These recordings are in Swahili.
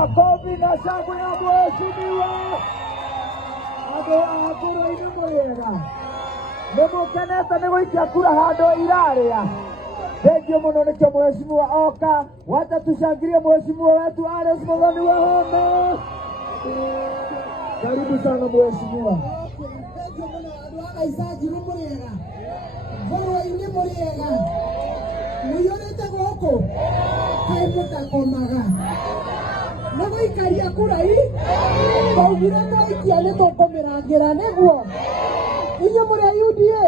makofi na shangwe ya mheshimiwa. Andũ a Ngũrwe-inĩ mũrĩega, nĩmũkenete nĩ gũikia kura handũ irarĩa. Thengiũ mũno nĩkĩo mheshimiwa oka. Wacha tushangilie mheshimiwa wetu Alice Muthoni Wahome. Karibu sana mheshimiwa. Thengiũ mũno andũ a Gaicanji nĩ mũrĩega, Ngũrwe-inĩ mũrĩega, mũiyũrĩte gũkũ kaĩ mũtakomaga nĩ gũikaria kurai twaugire twaikia nĩ tũkũmĩrangĩra nĩguo inyuĩ mũrĩ UDA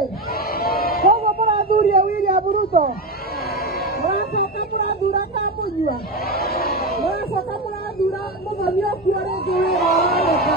koguo mũrathuria William Ruto, mũracoka mũrathura Kamũnyua, mũracoka mũrathura Mũthoni ũkuo rĩngĩ wĩra wareka